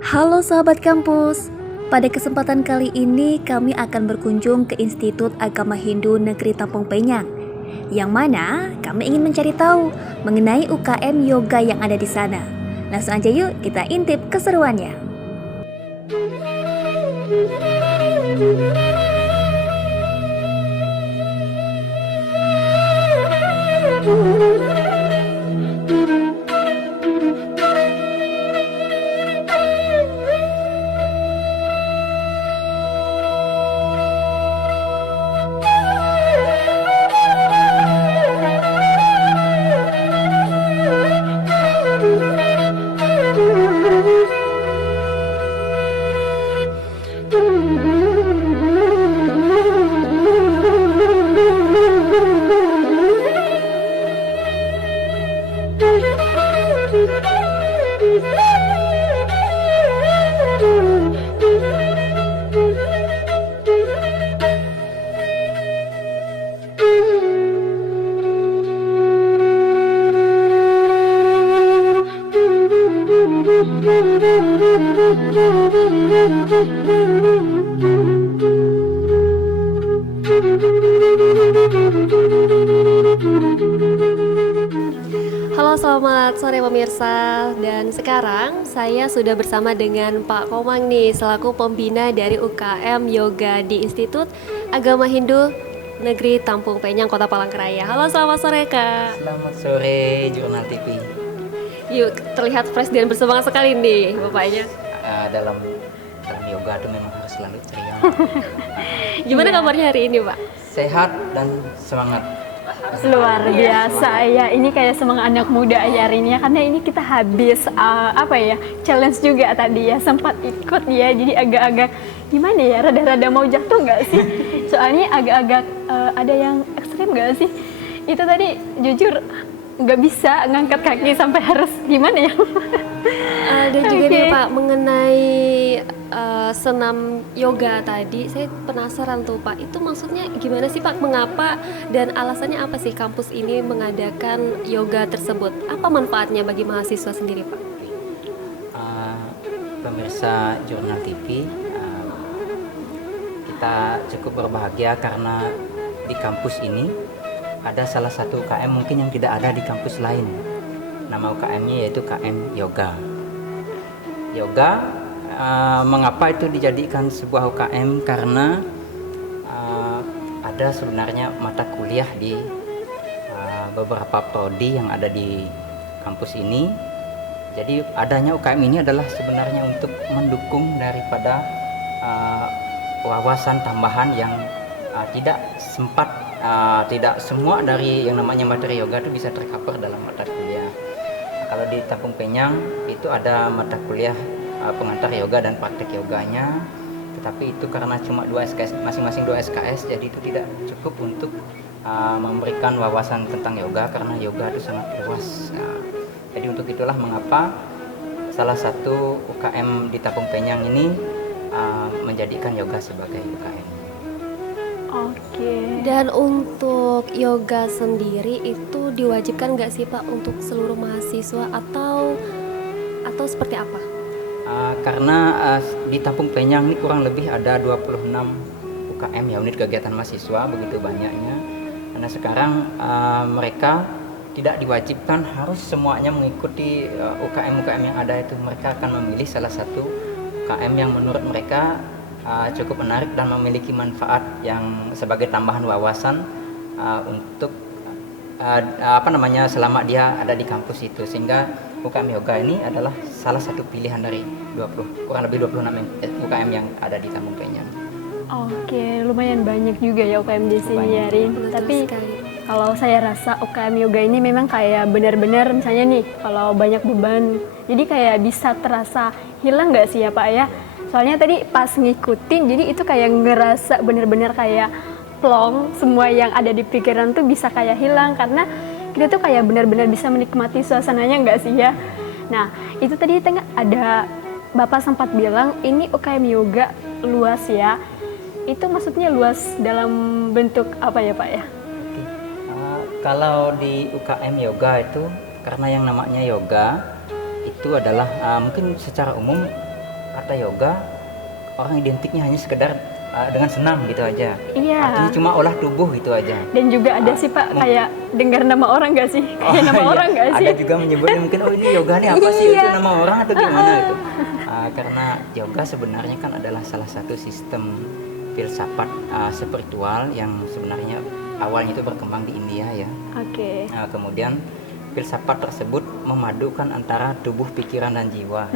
Halo sahabat kampus, pada kesempatan kali ini kami akan berkunjung ke Institut Agama Hindu Negeri Tampung Penyang, yang mana kami ingin mencari tahu mengenai UKM yoga yang ada di sana. Langsung aja yuk kita intip keseruannya. Halo selamat sore pemirsa, dan sekarang saya sudah bersama dengan Pak Komang nih selaku pembina dari UKM Yoga di Institut Agama Hindu Negeri Tampung Penyang, Kota Palangkaraya. Halo selamat sore Kak. Selamat sore Jurnal TV. Yuk, terlihat fresh dan bersemangat sekali nih Bapaknya. Dalam yoga itu memang harus selalu ceria. Gimana kabarnya hari ini Pak? Sehat dan semangat. Luar biasa ya, ini kayak semangat anak muda ya hari ini ya, karena ini kita habis challenge juga tadi ya, sempat ikut ya, jadi agak-agak gimana ya, rada-rada mau jatuh nggak sih, soalnya agak-agak ada yang ekstrim nggak sih, itu tadi jujur nggak bisa ngangkat kaki sampai harus gimana ya. Dan juga nih Pak, mengenai senam yoga tadi, saya penasaran tuh Pak, itu maksudnya gimana sih Pak? Mengapa dan alasannya apa sih kampus ini mengadakan yoga tersebut? Apa manfaatnya bagi mahasiswa sendiri Pak? Pemirsa Jurnal TV, kita cukup berbahagia karena di kampus ini ada salah satu UKM mungkin yang tidak ada di kampus lain. Nama UKM-nya yaitu UKM Yoga. Mengapa itu dijadikan sebuah UKM? Karena ada sebenarnya mata kuliah di beberapa prodi yang ada di kampus ini. Jadi adanya UKM ini adalah sebenarnya untuk mendukung daripada wawasan tambahan yang tidak semua dari yang namanya materi yoga itu bisa tercover dalam mata kuliah. Kalau di Tampung Penyang itu ada mata kuliah pengantar yoga dan praktek yoganya, tetapi itu karena cuma 2 SKS, masing-masing 2 SKS, jadi itu tidak cukup untuk memberikan wawasan tentang yoga karena yoga itu sangat luas. Jadi untuk itulah mengapa salah satu UKM di Tampung Penyang ini menjadikan yoga sebagai UKM. Oke. Dan untuk yoga sendiri itu diwajibkan nggak sih Pak untuk seluruh mahasiswa atau seperti apa? Karena di Tampung Penyang ini kurang lebih ada 26 UKM ya, unit kegiatan mahasiswa, begitu banyaknya. Karena sekarang mereka tidak diwajibkan harus semuanya mengikuti UKM-UKM yang ada itu. Mereka akan memilih salah satu UKM yang menurut mereka cukup menarik dan memiliki manfaat yang sebagai tambahan wawasan untuk selama dia ada di kampus itu, sehingga UKM Yoga ini adalah salah satu pilihan dari kurang lebih 26 UKM yang ada di Tampung Penyang. Oke, lumayan banyak juga ya UKM di sini ya Rin. Betul Tapi sekali. kalau saya rasa UKM yoga ini memang kayak benar-benar misalnya nih kalau banyak beban, jadi kayak bisa terasa hilang nggak sih ya Pak ya? Soalnya tadi pas ngikutin, jadi itu kayak ngerasa benar-benar kayak plong, semua yang ada di pikiran tuh bisa kayak hilang karena kita tuh kayak benar-benar bisa menikmati suasananya nggak sih ya? Nah itu tadi ada Bapak sempat bilang ini UKM yoga luas ya. Itu maksudnya luas dalam bentuk apa ya Pak ya? Kalau di UKM yoga itu karena yang namanya yoga itu adalah mungkin secara umum kata yoga orang identiknya hanya sekedar dengan senam gitu aja. Iya. Artinya cuma olah tubuh gitu aja. Dan juga ada sih Pak, kayak dengar nama orang nggak sih? Kayak nama iya. orang nggak sih? Ada juga menyebutnya mungkin, oh ini yoga nih apa sih? Iya. Itu nama orang atau gimana itu? Karena yoga sebenarnya kan adalah salah satu sistem filsafat spiritual yang sebenarnya awalnya itu berkembang di India ya. Oke. Kemudian filsafat tersebut memadukan antara tubuh, pikiran, dan jiwa.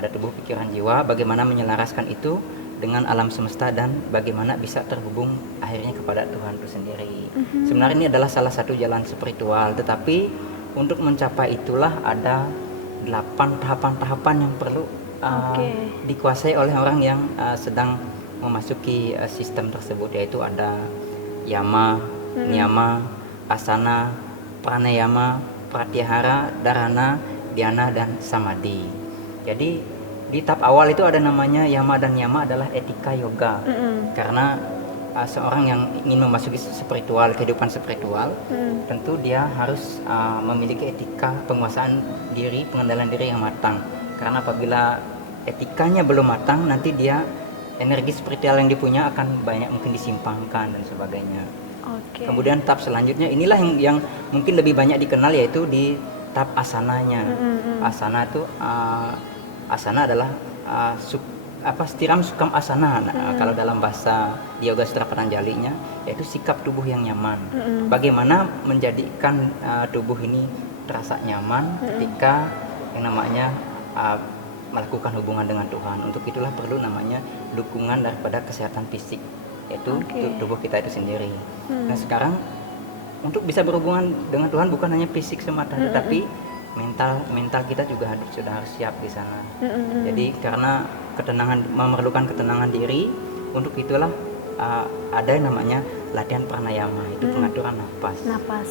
Ada tubuh, pikiran, jiwa, bagaimana menyelaraskan itu dengan alam semesta dan bagaimana bisa terhubung akhirnya kepada Tuhan itu sendiri. Sebenarnya ini adalah salah satu jalan spiritual, tetapi untuk mencapai itulah ada 8 tahapan-tahapan yang perlu dikuasai oleh orang yang sedang memasuki sistem tersebut, yaitu ada yama, niyama, asana, pranayama, pratyahara, dharana, dhyana, dan samadhi. Jadi di tahap awal itu ada namanya yama dan niyama adalah etika yoga. Karena seorang yang ingin memasuki spiritual, kehidupan spiritual, tentu dia harus memiliki etika penguasaan diri, pengendalian diri yang matang. Karena apabila etikanya belum matang, nanti dia energi spiritual yang dipunya akan banyak mungkin disimpangkan dan sebagainya. Kemudian tahap selanjutnya inilah yang mungkin lebih banyak dikenal, yaitu di tahap asananya. Asana itu asana adalah stiram sukam asana. Kalau dalam bahasa Yoga Sutra Patanjalinya, yaitu sikap tubuh yang nyaman. Bagaimana menjadikan tubuh ini terasa nyaman ketika yang namanya melakukan hubungan dengan Tuhan. Untuk itulah perlu namanya dukungan daripada kesehatan fisik, yaitu tubuh kita itu sendiri. Nah sekarang untuk bisa berhubungan dengan Tuhan bukan hanya fisik semata, tetapi mental kita juga sudah harus siap di sana. Jadi karena memerlukan ketenangan diri, untuk itulah ada yang namanya latihan pranayama, itu pengaturan nafas.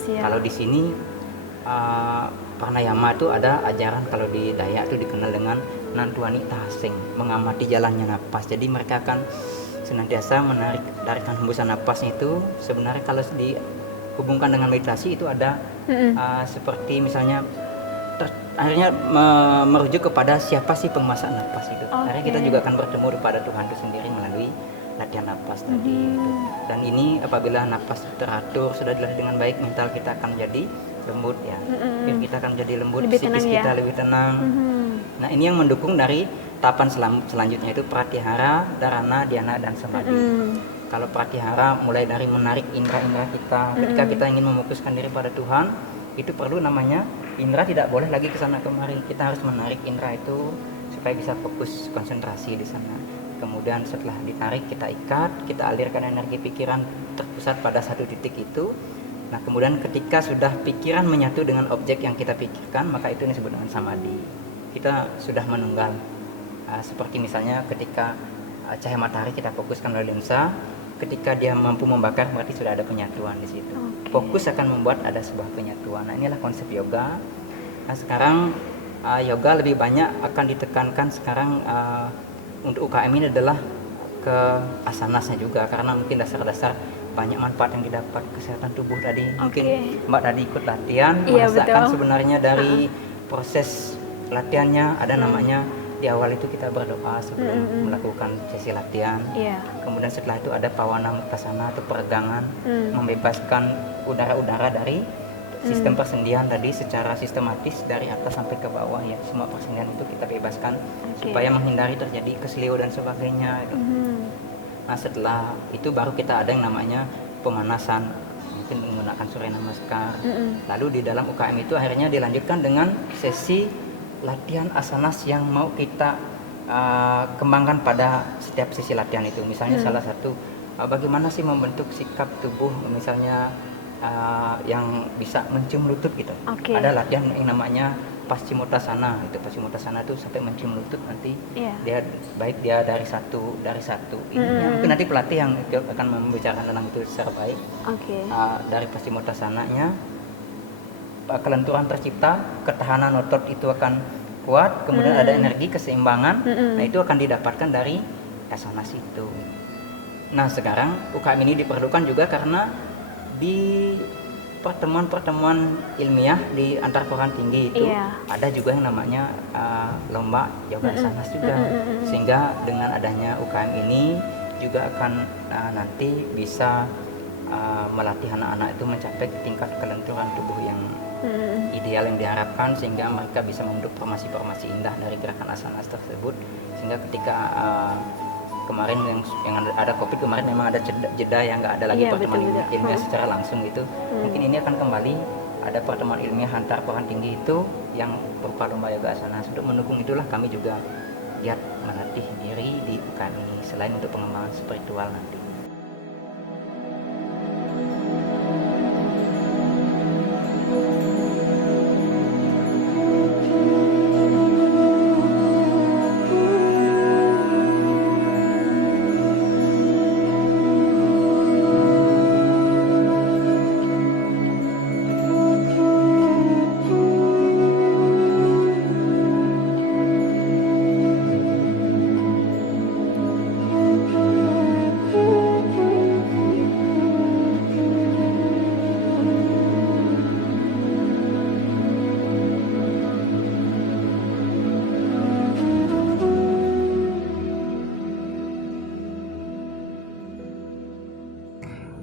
Ya. Kalau di sini pranayama itu ada ajaran, kalau di Dayak itu dikenal dengan nantuani tahasing, mengamati jalannya nafas. Jadi mereka akan senantiasa menarikan hembusan nafasnya itu. Sebenarnya kalau dihubungkan dengan meditasi itu ada seperti misalnya akhirnya merujuk kepada siapa sih penguasa nafas itu. Akhirnya kita juga akan bertemu kepada Tuhan itu sendiri melalui latihan nafas tadi itu. Dan ini apabila nafas teratur, sudah dilatih dengan baik, mental kita akan jadi lembut ya. Kita akan jadi lembut, psikis kita lebih tenang. Nah ini yang mendukung dari tahapan selanjutnya, itu pratyahara, dharana, dhyana, dan samadhi. Kalau pratyahara mulai dari menarik indera-indera kita. Ketika kita ingin memfokuskan diri pada Tuhan, itu perlu namanya indera tidak boleh lagi kesana kemari. Kita harus menarik indera itu supaya bisa fokus konsentrasi di sana. Kemudian setelah ditarik, kita ikat, kita alirkan energi pikiran terpusat pada satu titik itu. Nah kemudian ketika sudah pikiran menyatu dengan objek yang kita pikirkan, maka itu disebut dengan samadhi. Kita sudah menunggal. Seperti misalnya ketika cahaya matahari kita fokuskan oleh lensa, ketika dia mampu membakar berarti sudah ada penyatuan di situ. Fokus akan membuat ada sebuah penyatuan. Nah inilah konsep yoga. Nah sekarang yoga lebih banyak akan ditekankan sekarang untuk UKM ini adalah ke asanasnya juga, karena mungkin dasar-dasar banyak manfaat yang didapat, kesehatan tubuh tadi. Mungkin Mbak tadi ikut latihan, merasakan sebenarnya dari proses latihannya ada namanya. Di awal itu kita berdoa sebelum melakukan sesi latihan. Kemudian setelah itu ada pawana muktasana atau peregangan, membebaskan udara-udara dari sistem persendian tadi secara sistematis dari atas sampai ke bawah ya. Semua persendian itu kita bebaskan supaya menghindari terjadi keselio dan sebagainya. Nah setelah itu baru kita ada yang namanya pemanasan, mungkin menggunakan surya namaskar. Lalu di dalam UKM itu akhirnya dilanjutkan dengan sesi latihan asanas yang mau kita kembangkan pada setiap sesi latihan itu. Misalnya salah satu bagaimana sih membentuk sikap tubuh, misalnya yang bisa mencium lutut gitu. Ada latihan yang namanya paschimottanasana. Itu paschimottanasana itu sampai mencium lutut nanti. Dia baik dia dari satu. Ini mungkin nanti pelatih yang akan membicarakan tentang itu secara baik. Dari paschimottanasana-nya kelenturan tercipta, ketahanan otot itu akan kuat, kemudian ada energi keseimbangan. Nah itu akan didapatkan dari asanas itu. Nah sekarang UKM ini diperlukan juga karena di pertemuan-pertemuan ilmiah di antar perguruan tinggi itu Iya. ada juga yang namanya lomba yoga asanas juga. Sehingga dengan adanya UKM ini juga akan nanti bisa melatih anak-anak itu mencapai tingkat kelenturan tubuh yang ideal yang diharapkan, sehingga mereka bisa membentuk formasi-formasi indah dari gerakan asanas tersebut. Sehingga ketika kemarin yang ada COVID kemarin memang ada jeda yang nggak ada lagi Iya, pertemuan betul-betul. ilmiah secara langsung gitu. Mungkin ini akan kembali ada pertemuan ilmiah antar perguruan tinggi itu yang berupa lomba yoga asanas. Untuk mendukung itulah kami juga giat melatih diri di UKM ini selain untuk pengembangan spiritual nanti.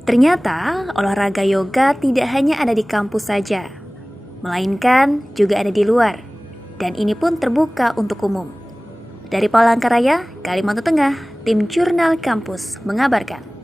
Ternyata olahraga yoga tidak hanya ada di kampus saja, melainkan juga ada di luar. Dan ini pun terbuka untuk umum. Dari Palangkaraya, Kalimantan Tengah, tim Jurnal Kampus mengabarkan.